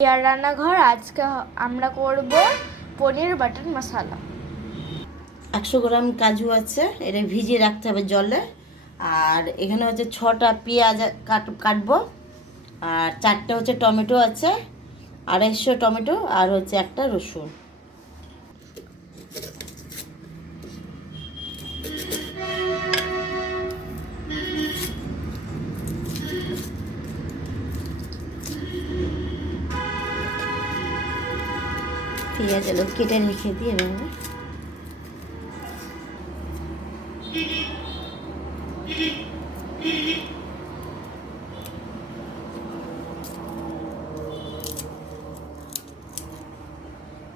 আর রান্নাঘর আজকে আমরা করব পনির বাটার মশলা। 100 গ্রাম কাজু আছে, এটা ভিজিয়ে রাখতে হবে জলে। আর এখানে হচ্ছে 6টা পেঁয়াজ কাটবো। আর 4টে হচ্ছে টমেটো আছে, 250 টমেটো, আর হচ্ছে একটা রসুন। পেঁয়াজ এলো কেটে রেখে দিয়ে এভাবে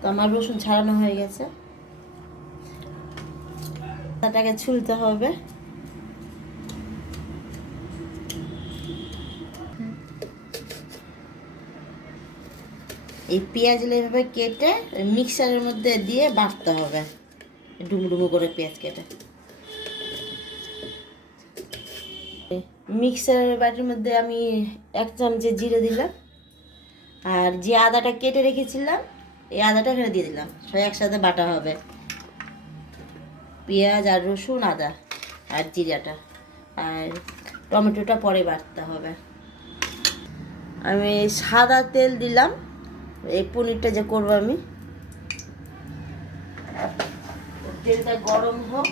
তো আমার রসুন ছাড়ানো হয়ে গেছে। তাটাকে ছুলতে হবে। এই পেঁয়াজ এভাবে কেটে মিক্সারের মধ্যে দিয়ে বাটতে হবে, ডুমো ডুমো করে পেঁয়াজ কেটে। মিক্সারের বাটির মধ্যে আমি 1 চামচে জিরে দিলাম, আর যে আদাটা কেটে রেখেছিলাম এই আদাটা এখানে দিয়ে দিলাম। সব একসাথে বাটা হবে, পেঁয়াজ আর রসুন, আদা আর জিরাটা, আর টমেটোটা পরে বাটতে হবে। আমি সাদা তেল দিলাম, এই পনিরটা যে করবো আমি। তেলটা গরম হোক।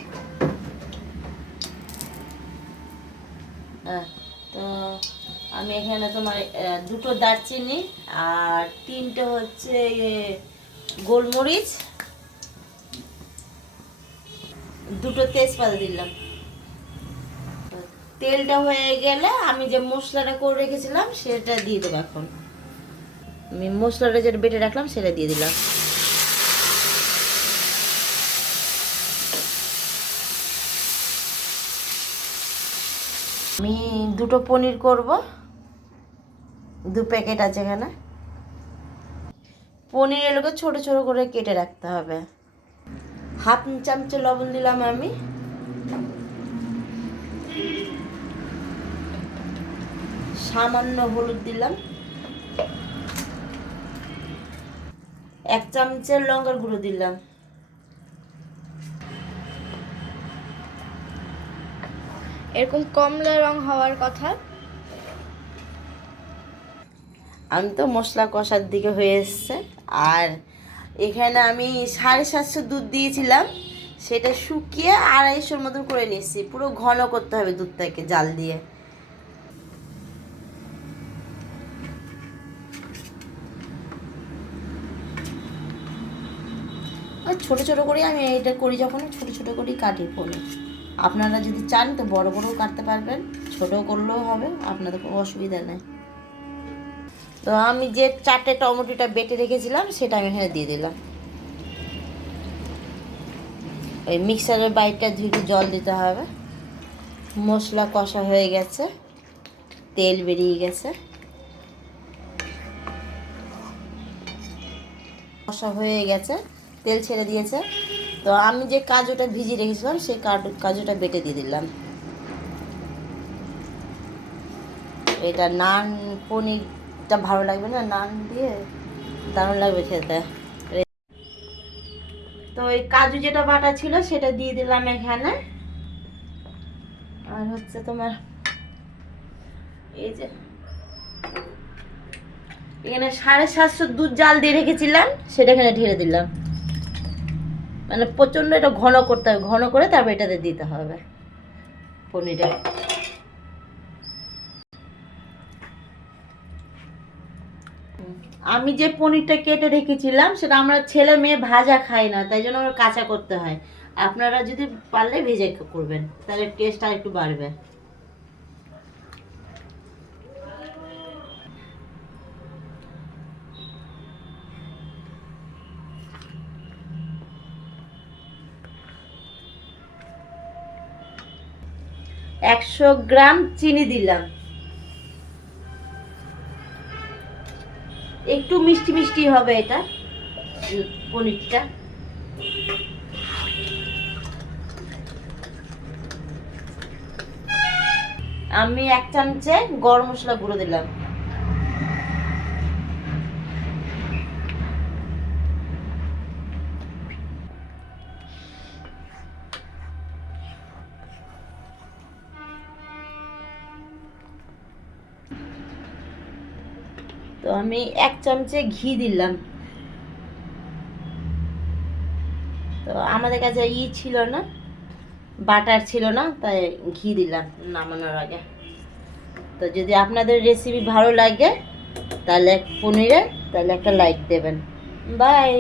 তো আমি এখানে তোমার 2টো দারচিনি আর 3টে হচ্ছে গোলমরিচ, 2টো তেজপাতা দিলাম। তেলটা হয়ে গেলে আমি যে মশলাটা করে রেখেছিলাম সেটা দিয়ে দেবো। এখন আমি মশলাটা যেটা বেটে রাখলাম সেটা দিয়ে দিলাম। আমি 2টো পনির করব, 2 প্যাকেট আছে এখানে। পনির এগুলোকে ছোট ছোট করে কেটে রাখতে হবে। 1/2 চামচ লবণ দিলাম আমি, সামান্য হলুদ দিলাম, 1 চামচের লঙ্কার গুঁড়ো দিলাম। এরকম কমলা রং হওয়ার কথা। আমি তো মশলা কষার দিকে হয়ে এসছে। আর এখানে আমি 750 দুধ দিয়েছিলাম, সেটা শুকিয়ে 250 মতন করে নিচ্ছি। পুরো ঘন করতে হবে দুধটাকে জাল দিয়ে। ছোট ছোট করে আমি এটা করি, যখন ছোট ছোট করেই কাটি পনির। আপনারা যদি চান তো বড় বড়ও কাটতে পারবেন, ছোট করলেও হবে, আপনাদের কোনো অসুবিধা নেই। তো আমি যে 4টে টমেটোটা বেটে রেখেছিলাম সেটা আমি এখানে দিয়ে দিলাম। ওই মিক্সারের বাইটটা ধুয়ে জল দিতে হবে। মশলা কষা হয়ে গেছে, তেল বেরিয়ে গেছে, কষা হয়ে গেছে, তেল ছেড়ে দিয়েছে। তো আমি যে কাজুটা ভিজিয়ে রেখেছিলাম সেই কাজুটা বেটে দিয়ে দিলাম। এটা নান পনিরটা ভালো লাগবে না, নান দিয়ে দারুণ লাগবে খেতে। তো এই কাজু যেটা বাটা ছিল সেটা দিয়ে দিলাম এখানে। আর হচ্ছে তোমার এই যে এখানে 750 দুধ জাল দিয়ে রেখেছিলাম সেটা এখানে ঢেলে দিলাম। মানে প্রচণ্ড এটা ঘন করতে হবে, ঘন করে তারপর এটাতে দিতে হবে পনিরটা। আমি যে পনিরটা কেটে রেখেছিলাম সেটা আমরা ছেলে মেয়ে ভাজা খাই না, তাই জন্য আমরা কাঁচা করতে হয়। আপনারা যদি পারলে ভেজে করবেন তাহলে টেস্ট আর একটু বাড়বে। একশো গ্রাম চিনি দিলাম, একটু মিষ্টি মিষ্টি হবে এটা পনিরটা। আমি 1 চামচে গরম মশলা গুঁড়ো দিলাম, তো আমি 1 চামচে ঘি দিলাম। তো আমাদের কাছে ছিল না, বাটার ছিল না, তাই ঘি দিলাম নামানোর আগে। তো যদি আপনাদের রেসিপি ভালো লাগে তাহলে পনিরের, তাহলে একটা লাইক দেবেন। বাই।